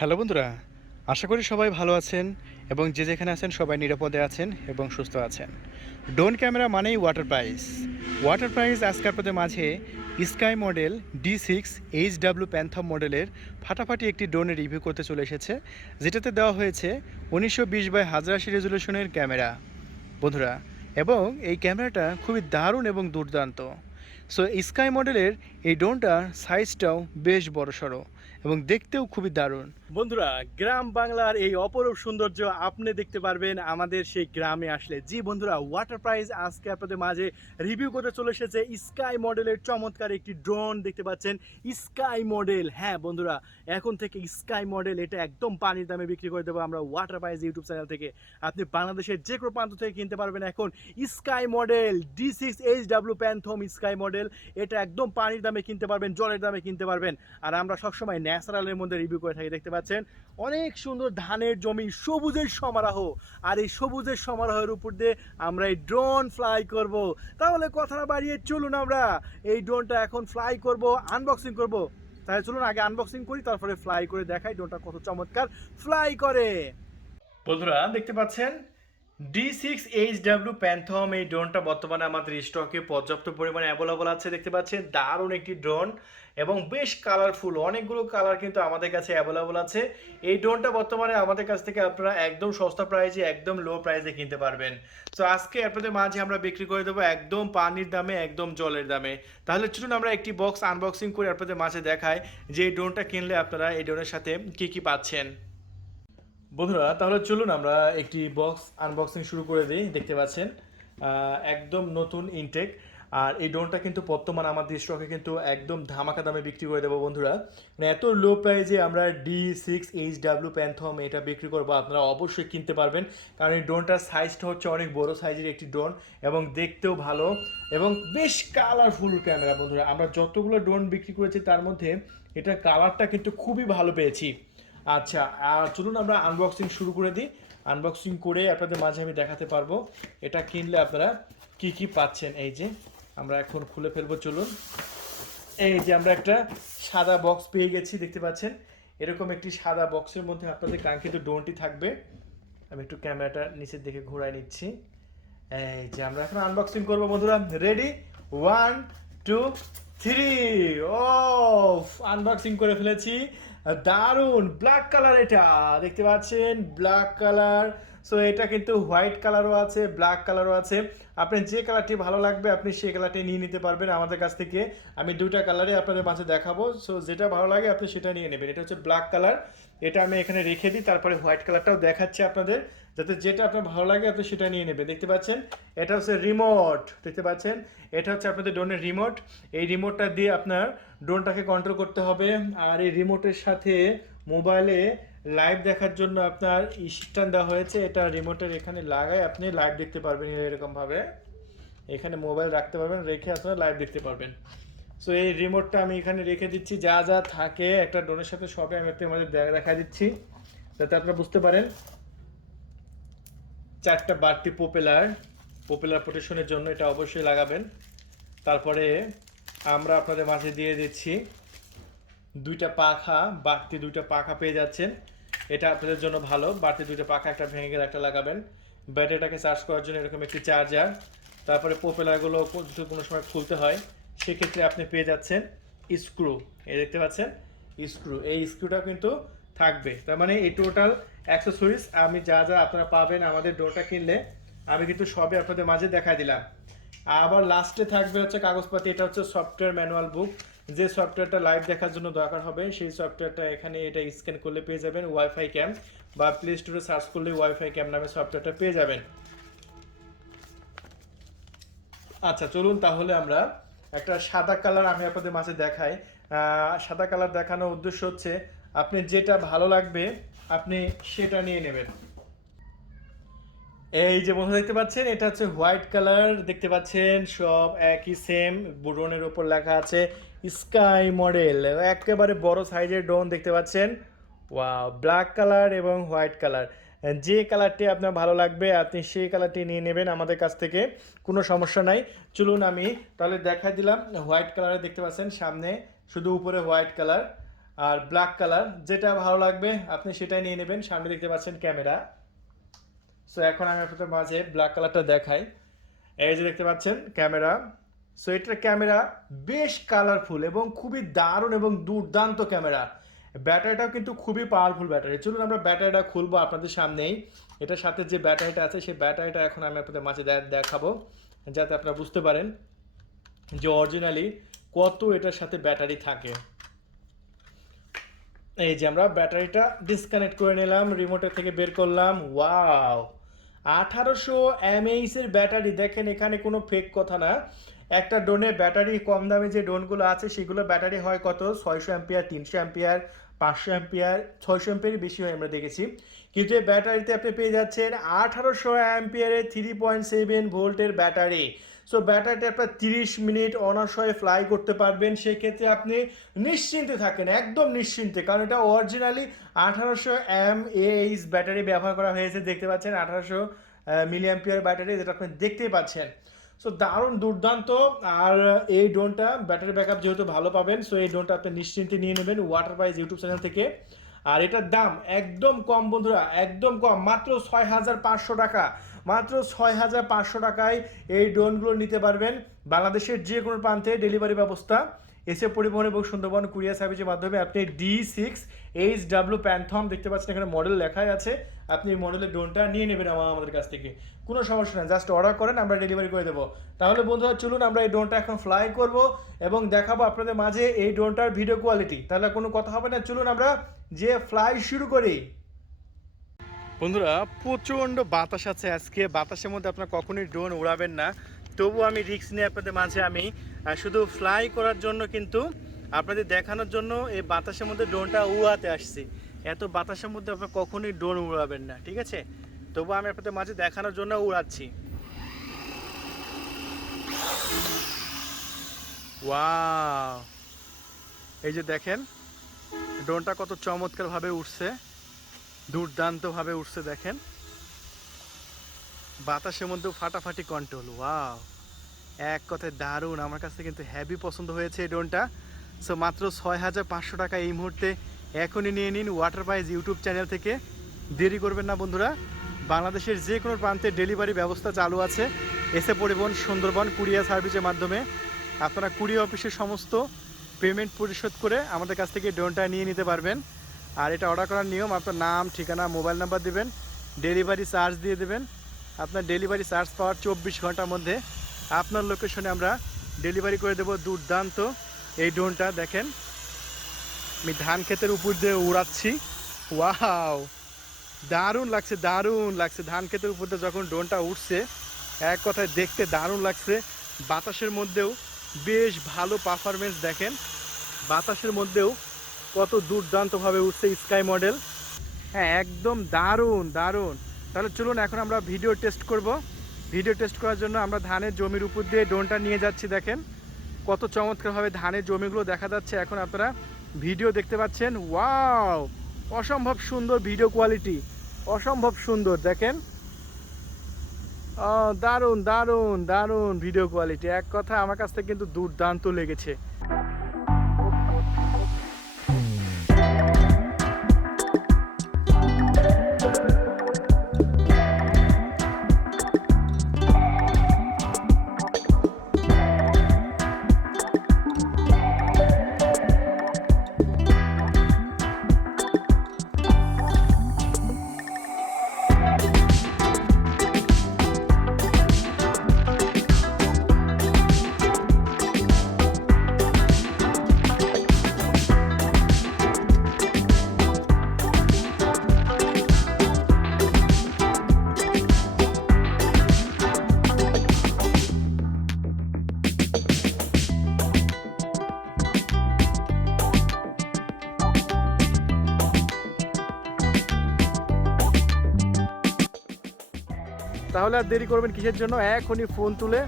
Hello বন্ধুরা, আশা করি সবাই ভালো আছেন এবং যে যেখানে আছেন সবাই নিরাপদে আছেন এবং সুস্থ আছেন। ড্রোন ক্যামেরা মানেই ওয়াটার প্রাইজ আজকে আপনাদের মাঝে স্কাই মডেল D6HW প্যান্থম মডেলের ফাটাফাটি একটি ড্রোনের রিভিউ করতে চলে এসেছে, যেটাতে দেওয়া হয়েছে 1920x1080 রেজলিউশনের ক্যামেরা বন্ধুরা। এবং এই ক্যামেরাটা খুবই দারুণ এবং দুর্দান্ত। সো স্কাই মডেলের এই ড্রোনটার সাইজটাও বেশ বড়সড় এবং দেখতেও খুবই দারুণ বন্ধুরা। গ্রাম বাংলার এই অপরূপ সৌন্দর্য আপনি দেখতে পারবেন আমাদের সেই গ্রামে আসলে। জি বন্ধুরা, ওয়াটার প্রাইজ আজকে আপনাদের মাঝে রিভিউ করতে চলে এসেছে স্কাই মডেলের চমৎকার একটি ড্রোন। দেখতে পাচ্ছেন স্কাই মডেল। হ্যাঁ বন্ধুরা, এখন থেকে স্কাই মডেল এটা একদম পানির দামে বিক্রি করে দেবো আমরা ওয়াটার প্রাইজ ইউটিউব চ্যানেল থেকে। আপনি বাংলাদেশের যে কোনো প্রান্ত থেকে কিনতে পারবেন এখন sky model D6HW phantom sky model. এটা একদম পানির দামে কিনতে পারবেন, জলের দামে কিনতে পারবেন। আর আমরা সবসময় ন্যাচারালের মধ্যে রিভিউ করে থাকি। দেখতে পাচ্ছেন অনেক সুন্দর ধানের জমি, সবুজের সমারোহ। আর এই সবুজের সমারোহের উপর দিয়ে আমরা এই ড্রোন ফ্লাই করব। তাহলে কথা না বাড়িয়ে চলুন আমরা এই ড্রোনটা এখন ফ্লাই করব, আনবক্সিং করব। তাহলে চলুন আগে আনবক্সিং করি, তারপরে ফ্লাই করে দেখাই ড্রোনটা কত চমৎকার ফ্লাই করে। বন্ধুরা দেখতে পাচ্ছেন D6HW প্যান্থম এই ড্রোনটা বর্তমানে আমাদের স্টকে পর্যাপ্ত পরিমাণে অ্যাভেলেবল আছে। দেখতে পাচ্ছেন দারুণ একটি ড্রোন এবং বেশ কালারফুল, অনেকগুলো কালার কিন্তু আমাদের কাছে অ্যাভেলেবল আছে। এই ড্রোনটা বর্তমানে আমাদের কাছ থেকে আপনারা একদম সস্তা প্রাইসে, একদম লো প্রাইসে কিনতে পারবেন। তো আজকে আপনাদের মাঝে আমরা বিক্রি করে দেবো একদম পানির দামে, একদম জলের দামে। তাহলে চলুন আমরা একটি বক্স আনবক্সিং করে আপনাদের মাঝে দেখাই যে এই ড্রোনটা কিনলে আপনারা এই ড্রোনের সাথে কি কি পাচ্ছেন। বন্ধুরা তাহলে চলুন আমরা একটি বক্স আনবক্সিং শুরু করে দিই। দেখতে পাচ্ছেন একদম নতুন ইনটেক। আর এই ড্রোনটা কিন্তু বর্তমান আমাদের স্টকে কিন্তু একদম ধামাকা দামে বিক্রি করে দেবো বন্ধুরা। মানে এত লো প্রাইসে আমরা D6HW প্যান্থম এটা বিক্রি করবো, আপনারা অবশ্যই কিনতে পারবেন। কারণ এই ড্রোনটার সাইজটা হচ্ছে অনেক বড় সাইজের একটি ড্রোন এবং দেখতেও ভালো এবং বেশ কালারফুল ক্যামেরা বন্ধুরা। আমরা যতগুলো ড্রোন বিক্রি করেছি তার মধ্যে এটার কালারটা কিন্তু খুবই ভালো পেয়েছি। আচ্ছা, চলুন আমরা আনবক্সিং শুরু করে দিই। আনবক্সিং করে আপনাদের মাঝে আমি দেখাতে পারবো এটা কিনলে আপনারা কি কি পাচ্ছেন। এই যে আমরা এখন খুলে ফেলবো, চলুন। এই যে আমরা একটা সাদা বক্স পেয়ে গেছি, দেখতে পাচ্ছেন এরকম একটি সাদা বক্সের মধ্যে আপনাদের কাঙ্ক্ষিত ড্রোনটি থাকবে। আমি একটু ক্যামেরাটা নিচের দিকে ঘোরায় নিচ্ছি। এই যে আমরা এখন আনবক্সিং করবো বন্ধুরা। রেডি, 1 2 3। ও আনবক্সিং করে ফেলেছি। দারুন ব্ল্যাক কালার, এটা দেখতে পাচ্ছেন ব্ল্যাক কালার। সো এটা কিন্তু হোয়াইট কালারও আছে, ব্ল্যাক কালারও আছে। আপনার যে কালারটি ভালো লাগবে আপনি সেই কালারটি নিয়ে নিতে পারবেন আমাদের কাছ থেকে। আমি দুইটা কালারে আপনাদের মাঝে দেখাবো। সো যেটা ভালো লাগে আপনি সেটা নিয়ে নেবেন। এটা হচ্ছে ব্ল্যাক কালার, এটা আমি এখানে রেখে দিই। তারপরে হোয়াইট কালারটাও দেখাচ্ছি আপনাদের, যাতে যেটা আপনার ভালো লাগে আপনি সেটা নিয়ে নেবেন। দেখতে পাচ্ছেন এটা হচ্ছে রিমোট। দেখতে পাচ্ছেন এটা হচ্ছে আপনাদের ড্রোনের রিমোট। এই রিমোটটা দিয়ে আপনার ড্রোনটাকে কন্ট্রোল করতে হবে। আর এই রিমোটের সাথে মোবাইলে লাইভ দেখার জন্য আপনার স্ট্যান্ড দেওয়া হয়েছে। এটা রিমোটের এখানে লাগায় আপনি লাইভ দেখতে পারবেন এরকমভাবে। এখানে মোবাইল রাখতে পারবেন, রেখে আপনারা লাইভ দেখতে পারবেন। সো এই রিমোটটা আমি এখানে রেখে দিচ্ছি। যা যা থাকে একটা ড্রোনের সাথে সবই আমি আপনাদের দেখা দিচ্ছি যাতে আপনারা বুঝতে পারেন। চারটা বাড়তি পপুলার প্রোটেকশনের জন্য এটা অবশ্যই লাগাবেন। তারপরে আমরা আপনাদের মাঝে দিয়ে দিচ্ছি দুইটা পাখা, বাড়তি দুইটা পাখা পেয়ে যাচ্ছেন। এটা আপনাদের জন্য ভালো, বাড়তি দুইটা পাখা, একটা ভেঙে গেলে একটা লাগাবেন। ব্যাটারিটাকে চার্জ করার জন্য এরকম একটি চার্জার। তারপরে পপুলারগুলো কোনো সময় খুলতে হয়, সেক্ষেত্রে আপনি পেয়ে যাচ্ছেন স্ক্রু। এই দেখতে পাচ্ছেন স্ক্রু, এই স্ক্রুটা কিন্তু থাকবে। তার মানে এই টোটাল অ্যাক্সেসরিজ আমি যা যা আপনারা পাবেন আমাদের ড্রোনটা কিনলে আমি কিন্তু সবই আপনাদের মাঝে দেখাই দিলাম। আবার লাস্টে থাকবে হচ্ছে কাগজপাতি। এটা হচ্ছে সফটওয়্যার ম্যানুয়াল বুক। যে সফটওয়্যারটা লাইভ দেখার জন্য দরকার হবে সেই সফটওয়্যারটা এখানে এটা স্ক্যান করলে পেয়ে যাবেন। ওয়াইফাই ক্যাম বা প্লে স্টোরে সার্চ করলে ওয়াইফাই ক্যাম নামে সফটওয়্যারটা পেয়ে যাবেন। আচ্ছা চলুন তাহলে আমরা একটা সাদা কালার আমি আপনাদের মাঝে দেখাই। সাদা কালার দেখানোর উদ্দেশ্য হচ্ছে আপনি যেটা ভালো লাগবে আপনি সেটা নিয়ে নেবেন। এই যে বন্ধু দেখতে পাচ্ছেন এটা হচ্ছে হোয়াইট কালার। দেখতে পাচ্ছেন সব একই সেম, ড্রোনের উপর লেখা আছে স্কাই মডেল। একেবারে বড় সাইজের ড্রোন দেখতে পাচ্ছেন। ওয়াও, ব্ল্যাক কালার এবং হোয়াইট কালার, যে কালারটি আপনার ভালো লাগবে আপনি সেই কালারটি নিয়ে নেবেন আমাদের কাছ থেকে, কোনো সমস্যা নাই। চলুন আমি তাহলে দেখা দিলাম। হোয়াইট কালারে দেখতে পাচ্ছেন সামনে শুধু উপরে হোয়াইট কালার, আর ব্ল্যাক কালার, যেটা ভালো লাগবে আপনি সেটাই নিয়ে নেবেন। সামনে দেখতে পাচ্ছেন ক্যামেরা। সো এখন আমি আপনাদের মাঝে ব্ল্যাক কালারটা দেখাই। এই যে দেখতে পাচ্ছেন ক্যামেরা। সো এটার ক্যামেরা বেশ কালারফুল এবং খুবই দারুণ এবং দুর্দান্ত ক্যামেরা। ব্যাটারিটাও কিন্তু খুবই পাওয়ারফুল ব্যাটারি। চলুন আমরা ব্যাটারিটা খুলবো আপনাদের সামনেই। এটার সাথে যে ব্যাটারিটা আছে সেই ব্যাটারিটা এখন আমি আপনাদের মাঝে দেখাবো, যাতে আপনারা বুঝতে পারেন যে অরিজিনালি কত এটার সাথে ব্যাটারি থাকে। এই যে আমরা ব্যাটারিটা ডিসকানেক্ট করে নিলাম, রিমোটের থেকে বের করলাম। ওয়াও, 1800 mAh এর ব্যাটারি। দেখেন এখানে কোনো ফেক কথা না। একটা ড্রোনে ব্যাটারি, কম দামে যে ড্রোনগুলো আছে সেগুলো ব্যাটারি হয় কত 600 অ্যাম্পিয়ার, 300 অ্যাম্পিয়ার, 500 অ্যাম্পিয়ার, 600 অ্যাম্পিয়ার বেশি হয় আমরা দেখেছি। কিন্তু এই ব্যাটারিতে আপনি পেয়ে যাচ্ছেন 1800 অ্যাম্পিয়ারের 3.7 ভোল্টের ব্যাটারি। সো ব্যাটারিটা আপনার 30 মিনিট অনায়াসে ফ্লাই করতে পারবেন। সেক্ষেত্রে আপনি নিশ্চিন্তে থাকেন, একদম নিশ্চিন্তে, কারণ এটা অরিজিনালি 1800 mAh ব্যাটারি ব্যবহার করা হয়েছে। দেখতে পাচ্ছেন 1800 মিলি অ্যাম্পিয়ার ব্যাটারি, যেটা আপনি দেখতেই পাচ্ছেন। সো দারুণ দুর্দান্ত। আর এই ড্রোনটা ব্যাটারি ব্যাকআপ যেহেতু ভালো পাবেন, সো এই ড্রোনটা আপনি নিশ্চিন্তে নিয়ে নেবেন ওয়াটার প্রাইজ ইউটিউব চ্যানেল থেকে। আর এটার দাম একদম কম বন্ধুরা, একদম কম, মাত্র 6500 টাকা। মাত্র 6500 টাকায় এই ড্রোনগুলো নিতে পারবেন। বাংলাদেশের যে কোনো প্রান্তে ডেলিভারি ব্যবস্থা, এসে পরিবহন এবং সুন্দরবন কুরিয়ার সার্ভিসের মাধ্যমে আপনি D6HW Phanthom দেখতে পাচ্ছেন এখানে মডেল লেখাই আছে, আপনি এই মডেলের ড্রোনটা নিয়ে নেবেন আমাদের কাছ থেকে। কোনো সমস্যা নেই, জাস্ট অর্ডার করেন, আমরা ডেলিভারি করে দেবো। তাহলে বন্ধুরা চলুন আমরা এই ড্রোনটা এখন ফ্লাই করব এবং দেখাবো আপনাদের মাঝে এই ড্রোনটার ভিডিও কোয়ালিটি। তাহলে কোনো কথা হবে না, চলুন আমরা যে ফ্লাই শুরু করি। বন্ধুরা প্রচণ্ড বাতাস আছে আজকে, বাতাসের মধ্যে আপনারা কখনোই ড্রোন উড়াবেন না। তবু আমি রিস্ক নিয়ে আপনাদের মাঝে আমি শুধু ফ্লাই করার জন্য, কিন্তু আপনাদের দেখানোর জন্য এই বাতাসের মধ্যে ড্রোনটা উড়াতে আসছি। এত বাতাসের মধ্যে আপনারা কখনোই ড্রোন উড়াবেন না, ঠিক আছে? তবু আমি আপনাদের মাঝে দেখানোর জন্য উড়াচ্ছি। ওয়াও, এই যে দেখেন ড্রোনটা কত চমৎকারভাবে উঠছে, দুর্দান্তভাবে উঠছে। দেখেন বাতাসের মধ্যেও ফাটাফাটি কন্ট্রোল। ওয়াও, এক কথায় দারুণ। আমার কাছে কিন্তু হেভি পছন্দ হয়েছে এই ড্রোনটা। সো মাত্র 6500 টাকা এই মুহূর্তে এখনই নিয়ে নিন ওয়াটার প্রাইজ ইউটিউব চ্যানেল থেকে। দেরি করবেন না বন্ধুরা, বাংলাদেশের যে কোনো প্রান্তে ডেলিভারি ব্যবস্থা চালু আছে। এসে পরিবহন সুন্দরবন কুরিয়ার সার্ভিসের মাধ্যমে আপনারা কুরিয়ার অফিসের সমস্ত পেমেন্ট পরিশোধ করে আমাদের কাছ থেকে ড্রোনটা নিয়ে নিতে পারবেন। আর এটা অর্ডার করার নিয়ম, আপনার নাম, ঠিকানা, মোবাইল নাম্বার দেবেন, ডেলিভারি চার্জ দিয়ে দেবেন। আপনার ডেলিভারি চার্জ পাওয়ার 24 ঘন্টার মধ্যে আপনার লোকেশনে আমরা ডেলিভারি করে দেব। দুর্দান্ত এই ড্রোনটা দেখেন, আমি ধান ক্ষেতের উপর দিয়ে উড়াচ্ছি। ওয়াও, দারুণ লাগছে, দারুণ লাগছে। ধান ক্ষেতের উপর দিয়ে যখন ড্রোনটা উঠছে, এক কথায় দেখতে দারুণ লাগছে। বাতাসের মধ্যেও বেশ ভালো পারফরমেন্স। দেখেন বাতাসের মধ্যেও কত দুর্দান্তভাবে উঠছে স্কাই মডেল। হ্যাঁ, একদম দারুণ দারুণ। তাহলে চলুন এখন আমরা ভিডিও টেস্ট করব। ভিডিও টেস্ট করার জন্য আমরা ধানের জমির উপর দিয়ে ড্রোনটা নিয়ে যাচ্ছি। দেখেন কত চমৎকারভাবে ধানের জমিগুলো দেখা যাচ্ছে। এখন আপনারা ভিডিও দেখতে পাচ্ছেন। ওয়াও, অসম্ভব সুন্দর ভিডিও কোয়ালিটি, অসম্ভব সুন্দর। দেখেন দারুণ দারুণ দারুণ ভিডিও কোয়ালিটি। এক কথা আমার কাছ থেকে কিন্তু দুর্দান্ত লেগেছে। তাহলে আর দেরি করবেন কিসের জন্য? এখনই ফোন তুলে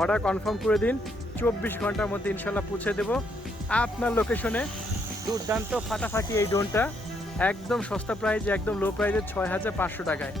অর্ডার কনফার্ম করে দিন। 24 ঘন্টার মধ্যে ইনশাল্লাহ পৌঁছে দেব আপনার লোকেশনে। দুর্দান্ত ফাটাফাটি এই ড্রোনটা, একদম সস্তা প্রাইজে, একদম লো প্রাইজে 6500 টাকায়।